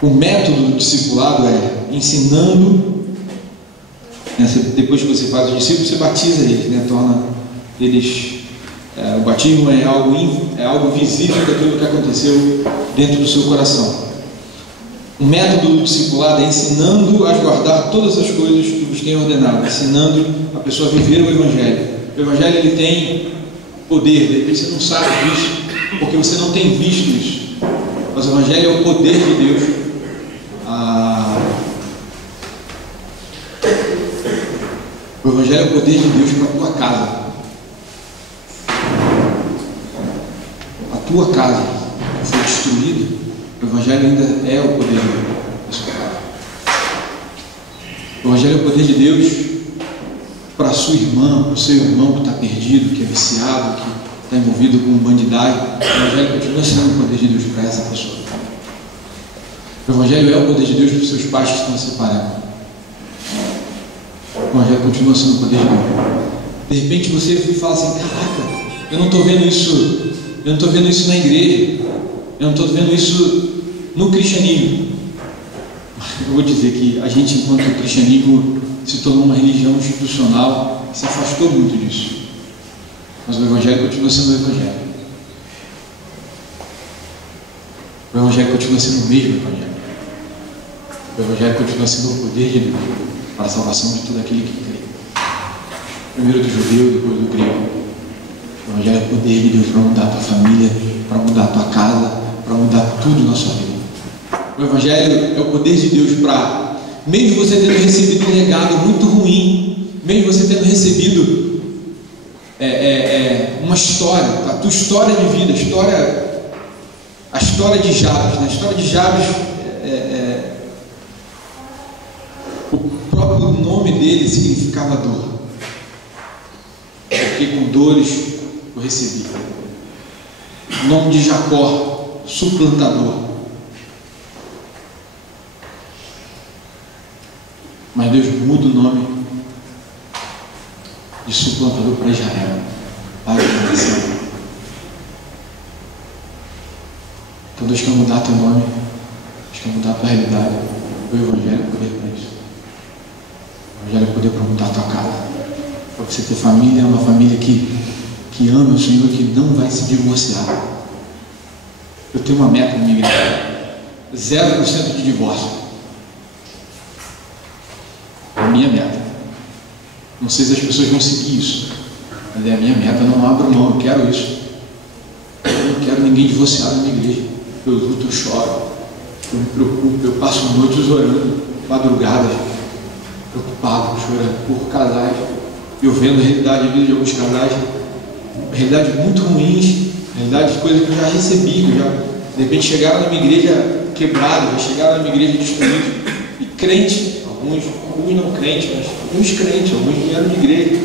O método do discipulado é ensinando. Depois que você faz os discípulos, você batiza eles, né? Torna eles. O batismo é algo visível daquilo que aconteceu dentro do seu coração. O método do discipulado é ensinando a guardar todas as coisas que vos tenho ordenado, ensinando a pessoa a viver o Evangelho. O Evangelho ele tem poder, de repente você não sabe disso, porque você não tem visto isso. Mas o Evangelho é o poder de Deus. O Evangelho é o poder de Deus para a tua casa. A tua casa foi destruída. O Evangelho ainda é o poder de Deus na sua casa. O Evangelho é o poder de Deus para a sua irmã, para o seu irmão que está perdido, que é viciado, que está envolvido com bandidagem. O Evangelho continua sendo o poder de Deus para essa pessoa. O Evangelho é o poder de Deus para os seus pais que estão separados. O Evangelho continua sendo o poder de Deus. De repente você fala assim: caraca, eu não estou vendo isso, eu não estou vendo isso na igreja, eu não estou vendo isso no cristianismo. Eu vou dizer que a gente, enquanto cristianismo, se tornou uma religião institucional, se afastou muito disso. Mas o Evangelho continua sendo o Evangelho. O Evangelho continua sendo o mesmo Evangelho. O Evangelho continua sendo o poder de Deus para a salvação de todo aquele que crê. Primeiro do judeu, depois do grego. O Evangelho é o poder de Deus para mudar a tua família, para mudar a tua casa, para mudar tudo na sua vida. O Evangelho é o poder de Deus para, mesmo você tendo recebido um legado muito ruim, mesmo você tendo recebido uma história, a tua história de vida, a história de Jabes, né? A história de Jabes, o próprio nome dele significava dor, porque com dores eu recebi. O nome de Jacó, suplantador. Mas Deus muda o nome de suplantador para Israel, para a nação. Então Deus quer mudar teu nome, Deus quer mudar a tua realidade. O Evangelho é poder para isso. O Evangelho é poder para mudar a tua casa, para você ter família, uma família que ama o Senhor, que não vai se divorciar. Eu tenho uma meta na minha igreja: 0% de divórcio. É a minha meta. Não sei se as pessoas vão seguir isso, mas é a minha meta. Eu não abro mão, eu quero isso. Eu não quero ninguém divorciado na minha igreja. Eu luto, eu choro, eu me preocupo, eu passo noites orando, madrugadas, preocupado, chorando por casais. Eu vendo a realidade de vida de alguns casais, realidades muito ruins, realidades de coisas que eu já recebi, que já, de repente chegaram na minha igreja quebrados, já chegaram na minha igreja destruídos, e crentes, alguns não crentes, mas alguns crentes, alguns vieram de igreja.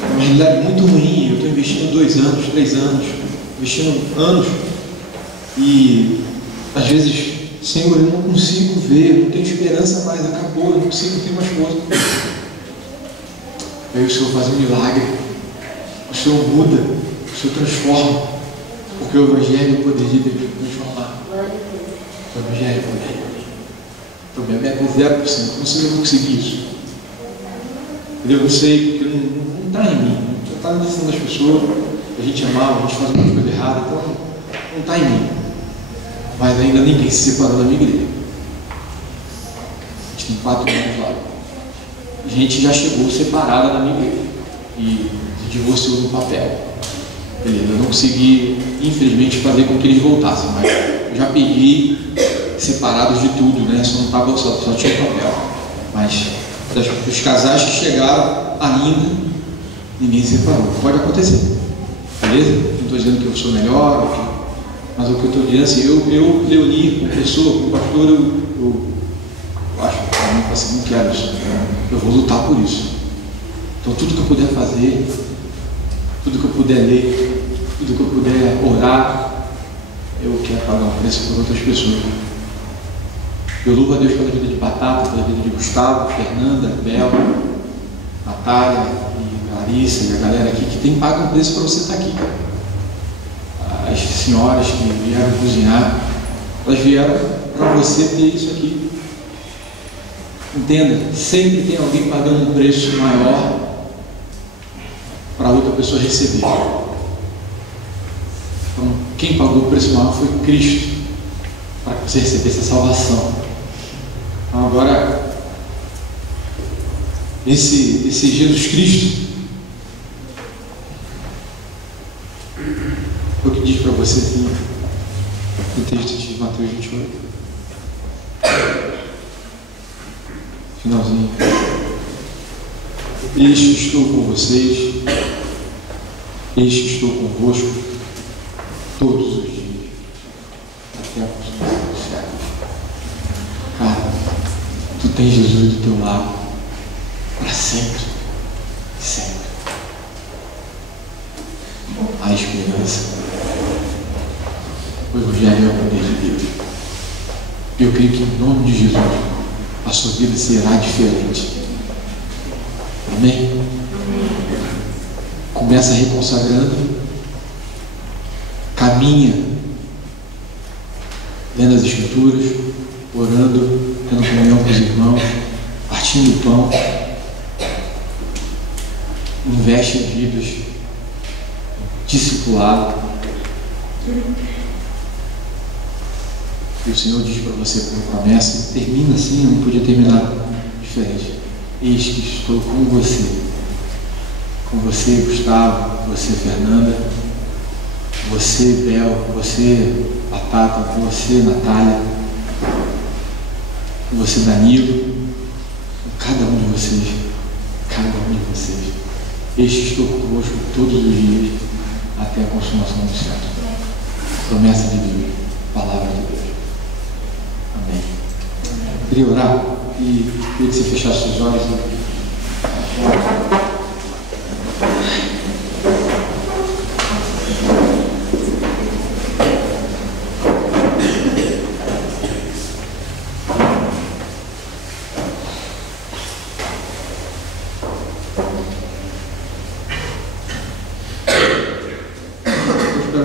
É uma realidade muito ruim. Eu estou investindo 2 anos, 3 anos, investindo anos, e às vezes, Senhor, eu não consigo ver, não tenho esperança mais, acabou, eu não consigo, não tenho mais força. Aí o Senhor faz um milagre, o Senhor muda, o Senhor transforma, porque o Evangelho é o poder de Deus para transformar. O Evangelho é o poder de Deus. Então minha meta é 0%, não sei se eu vou conseguir isso. Eu não sei, porque não está em mim, não está na decisão das pessoas. A gente é mal, a gente faz uma coisa errada, então não está em mim. Mas ainda ninguém se separou da minha igreja. A gente tem 4 anos lá. A gente já chegou separada da minha igreja e se divorciou no papel. Beleza, eu não consegui, infelizmente, fazer com que eles voltassem, mas eu já peguei separados de tudo, né? Só tinha papel. Mas dos casais que chegaram ainda, ninguém se separou. Pode acontecer. Beleza? Não estou dizendo que eu sou melhor, mas o que eu estou dizendo assim, eu Leoni, como pessoa, como pastor, eu acho que para mim não quero isso. Eu vou lutar por isso. Então tudo que eu puder fazer, tudo que eu puder ler, tudo que eu puder orar, eu quero pagar um preço por outras pessoas. Eu louvo a Deus pela vida de Batata, pela vida de Gustavo, Fernanda, Bel, Natália e Larissa e a galera aqui que tem pago um preço para você estar aqui. As senhoras que vieram cozinhar, elas vieram para você ter isso aqui. Entenda, sempre tem alguém pagando um preço maior para outra pessoa receber. Então, quem pagou o preço maior foi Cristo, para que você recebesse a salvação. Então, agora, esse Jesus Cristo, o que diz para você assim, no texto de Mateus 28, finalzinho: eis que estou com vocês, eis que estou convosco todos os dias, até a consumação dos séculos. Cara, tu tens Jesus do teu lado para sempre, sempre. A esperança. O Evangelho é o poder de Deus. Eu creio que em nome de Jesus a sua vida será diferente. Amém? Começa reconsagrando, caminha lendo as Escrituras, orando, tendo comunhão com os irmãos, partindo o pão, investe em vidas, discipulado. E o Senhor diz para você como promessa, e termina assim, não podia terminar diferente: eis que estou com você, Gustavo, com você, Fernanda, você, Bel, você, Batata, você, Natália, você, Danilo, cada um de vocês, este estou conosco todos os dias até a consumação do século. Promessa de Deus, palavra de Deus. Amém. Queria orar e queria que você fechasse seus olhos.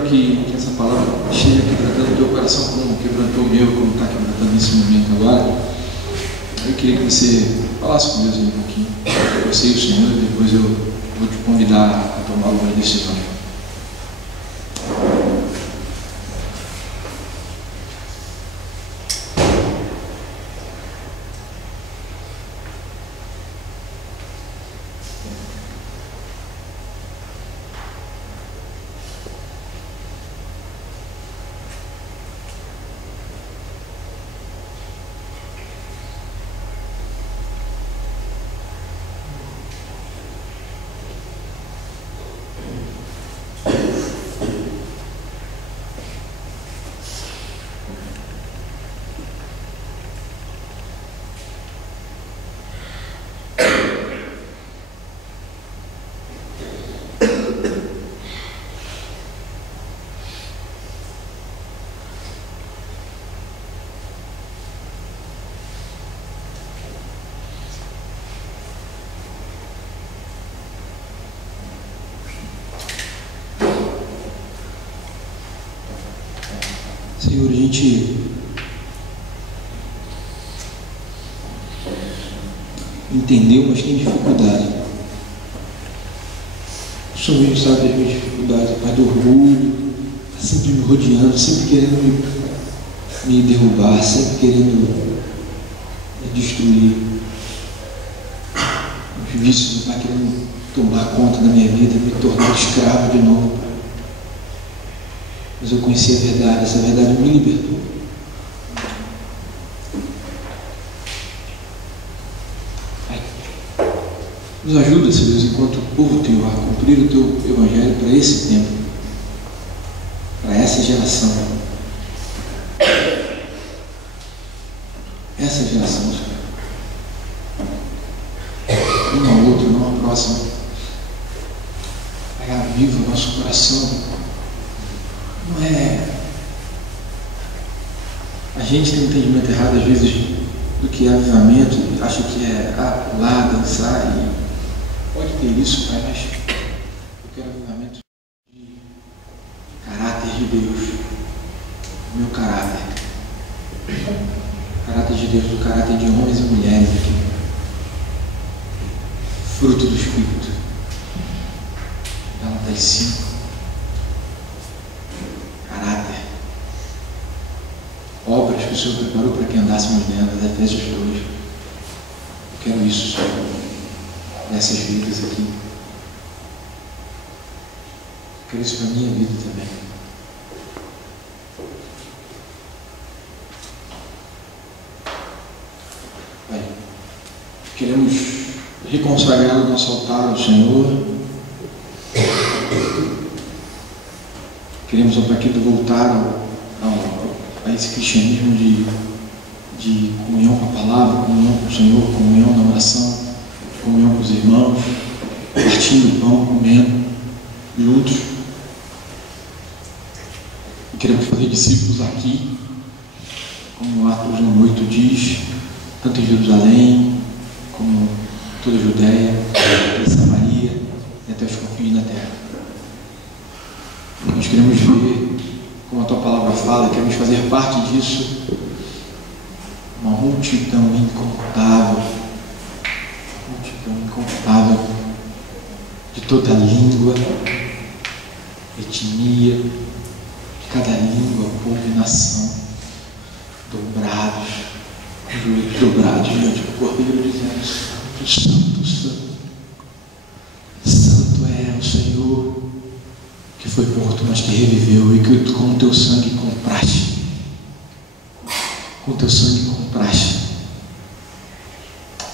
Que essa palavra esteja quebrantando o teu coração como quebrantou o meu, como está quebrantando nesse momento agora. Eu queria que você falasse com Deus aí um pouquinho, você e o Senhor, e depois eu vou te convidar a tomar alguma decisão. Senhor, a gente entendeu, mas tem dificuldade. O Senhor mesmo sabe das minhas dificuldades, Pai, do orgulho, está sempre me rodeando, sempre querendo me derrubar, sempre querendo me destruir. Os vícios, Pai, querendo tomar conta da minha vida, me tornar escravo de novo, Pai. Mas eu conheci a verdade, essa verdade me libertou. Pai, nos ajuda, Senhor Deus, enquanto povo teu, a cumprir o teu evangelho para esse tempo, para essa geração. Essa geração, Senhor. Uma a outra, não a próxima. Pai, aviva o nosso coração. Não é. A gente tem um entendimento errado às vezes do que é avivamento, acha que é pular, dançar, e pode ter isso, Pai, mas eu quero avivamento de caráter de Deus, meu caráter, caráter de Deus, do caráter de homens e mulheres aqui, fruto do Espírito. Gálatas 5. Obras que o Senhor preparou para que andássemos nelas, Efésios 2. Eu quero isso, Senhor, nessas vidas aqui. Eu quero isso para a minha vida também. Pai, queremos reconsagrar o nosso altar ao Senhor. Queremos, Pai, voltar a esse cristianismo de comunhão com a palavra, comunhão com o Senhor, comunhão na oração, comunhão com os irmãos, partindo o pão, comendo juntos. E queremos fazer discípulos aqui, como Atos 1:8 diz, tanto em Jerusalém, como toda a Judéia, toda a Samaria e até os confins da terra. Nós queremos ver, como a tua palavra fala, queremos fazer parte disso, uma multidão incontável, de toda língua, etnia, de cada língua, povo e nação, dobrados, joelhos dobrados diante do Cordeiro, dizendo: Santo, Santo, Santo é o Senhor, que foi morto, mas que reviveu, e que tu com o teu sangue compraste. Com o teu sangue compraste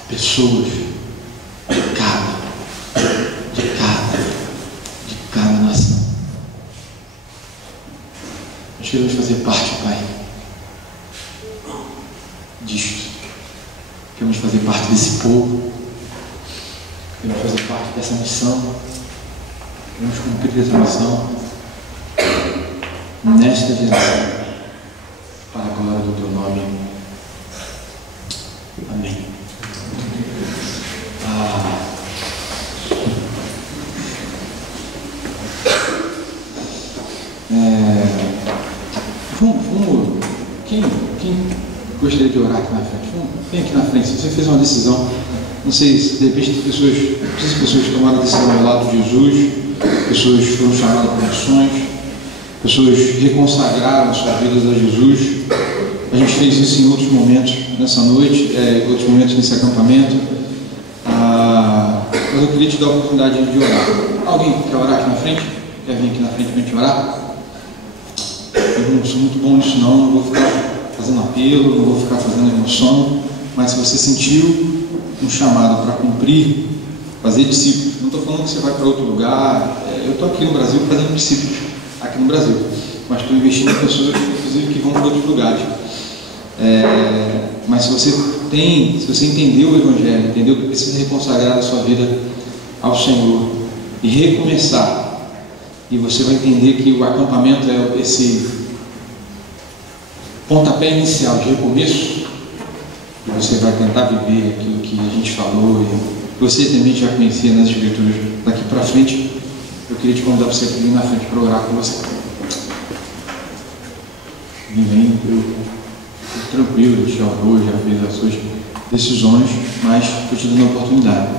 pessoas de cada nação. Nós queremos fazer parte, Pai, disto. Queremos fazer parte desse povo. Queremos fazer parte dessa missão. Queremos cumprir essa missão nesta geração, para a glória do teu nome. Amém. Quem gostaria de orar aqui na frente? Vem aqui na frente. Se você fez uma decisão, não sei se de repente tem pessoas, não sei se pessoas tomaram a decisão ao lado de Jesus, pessoas foram chamadas para missões, pessoas reconsagraram suas vidas a Jesus. A gente fez isso em outros momentos nessa noite, outros momentos nesse acampamento. Mas eu queria te dar a oportunidade de orar. Alguém quer orar aqui na frente? Quer vir aqui na frente para a gente orar? Eu não sou muito bom nisso não vou ficar fazendo apelo, não vou ficar fazendo emoção, mas se você sentiu um chamado para cumprir, fazer discípulos, não estou falando que você vai para outro lugar, eu estou aqui no Brasil fazendo discípulos, aqui no Brasil, mas estou investindo em pessoas, inclusive, que vão para outros lugares. Mas se você entendeu o Evangelho, entendeu que precisa reconsagrar a sua vida ao Senhor e recomeçar, e você vai entender que o acampamento é esse pontapé inicial de recomeço, e você vai tentar viver aquilo que a gente falou e você também já conhecia nas Escrituras. Daqui para frente, eu queria te convidar para você vir na frente para orar com você. Vem, tranquilo, já orou, já fez as suas decisões, mas estou te dando a oportunidade.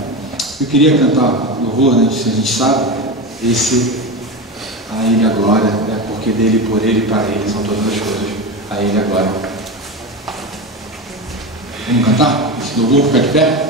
Eu queria cantar louvor, né? Se a gente sabe, esse a Ele a glória, porque dele, por Ele e para Ele são todas as coisas. A Ele a glória. Vamos cantar? Esse louvor, ficar de pé?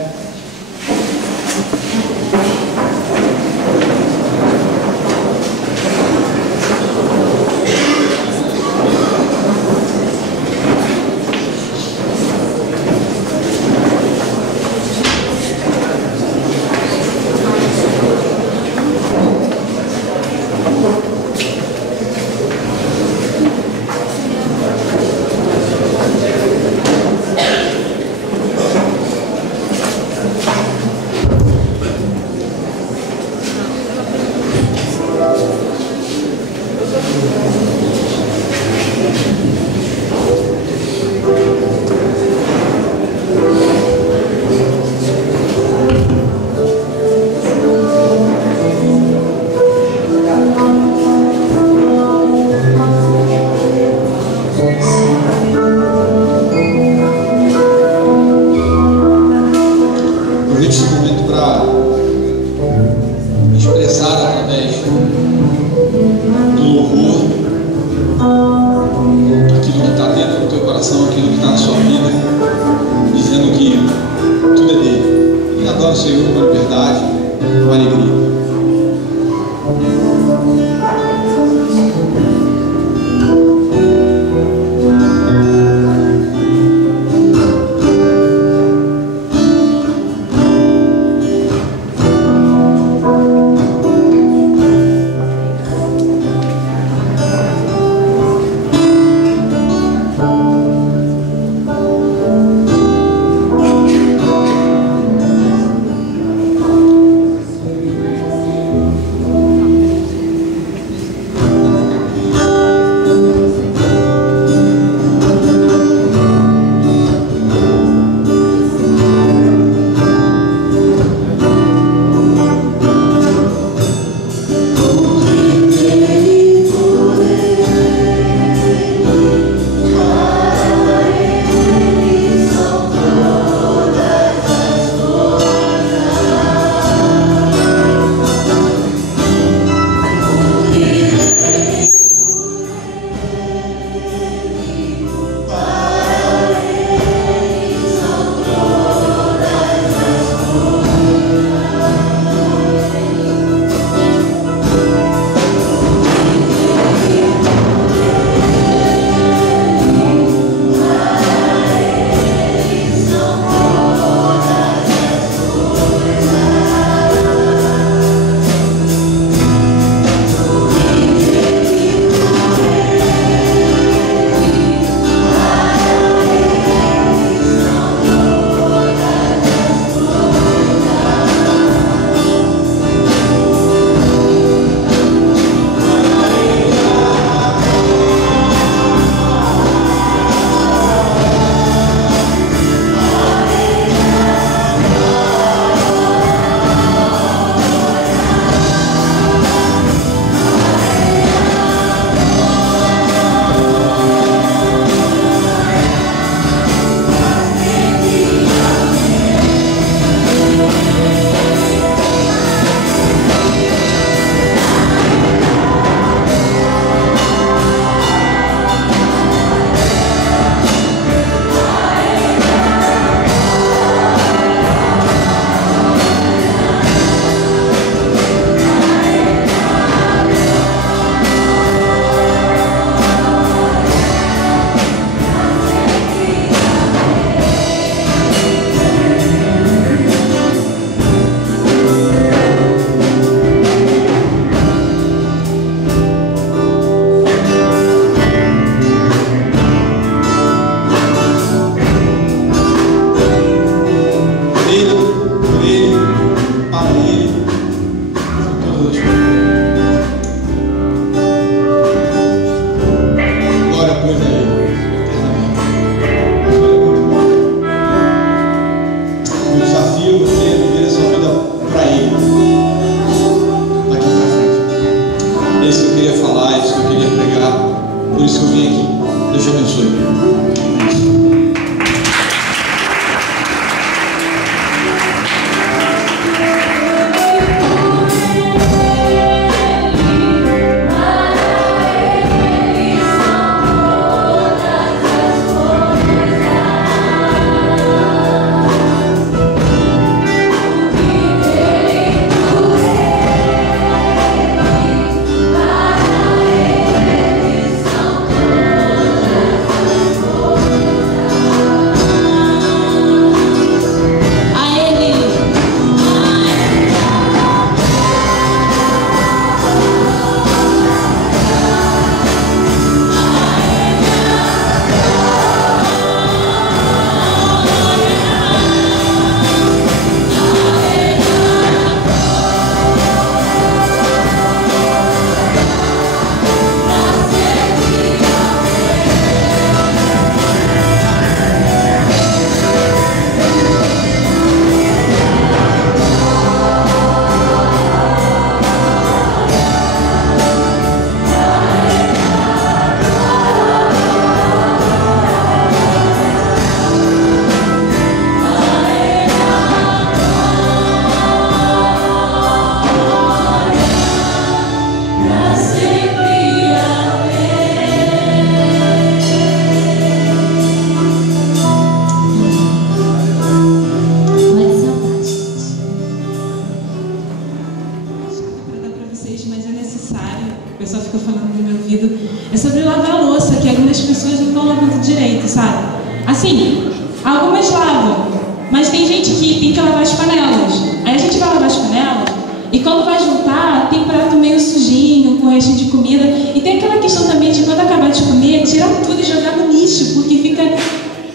pessoa fica falando no meu ouvido, é sobre lavar a louça, que algumas pessoas não estão lavando direito, sabe? Assim, algumas lavam, mas tem gente que tem que lavar as panelas. Aí a gente vai lavar as panelas, e quando vai juntar, tem prato meio sujinho, com resto de comida, e tem aquela questão também de quando acabar de comer, tirar tudo e jogar no lixo, porque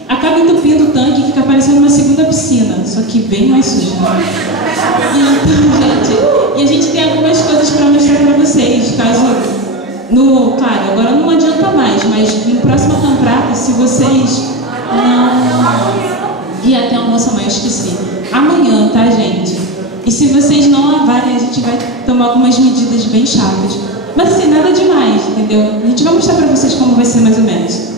acaba entupindo o tanque e fica parecendo uma segunda piscina, só que bem mais suja. Então, gente, e a gente tem algumas coisas para mostrar para vocês, caso, claro, agora não adianta mais, mas no próximo campeonato, se vocês não... E até almoço amanhã, eu esqueci. Amanhã, tá, gente? E se vocês não lavarem, a gente vai tomar algumas medidas bem chatas. Mas assim, nada demais, entendeu? A gente vai mostrar pra vocês como vai ser mais ou menos.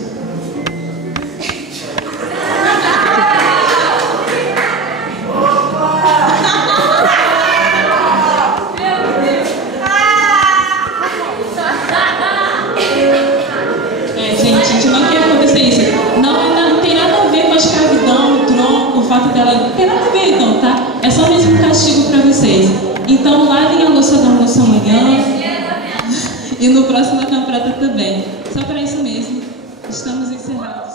Gente, a gente não quer acontecer isso. Não tem nada a ver com a escravidão, o tronco, o fato dela... Não tem nada a ver, então, tá? É só mesmo um castigo pra vocês. Então, lavem a louça do almoço amanhã. E no próximo campeonato também. Só para isso mesmo. Estamos encerrados.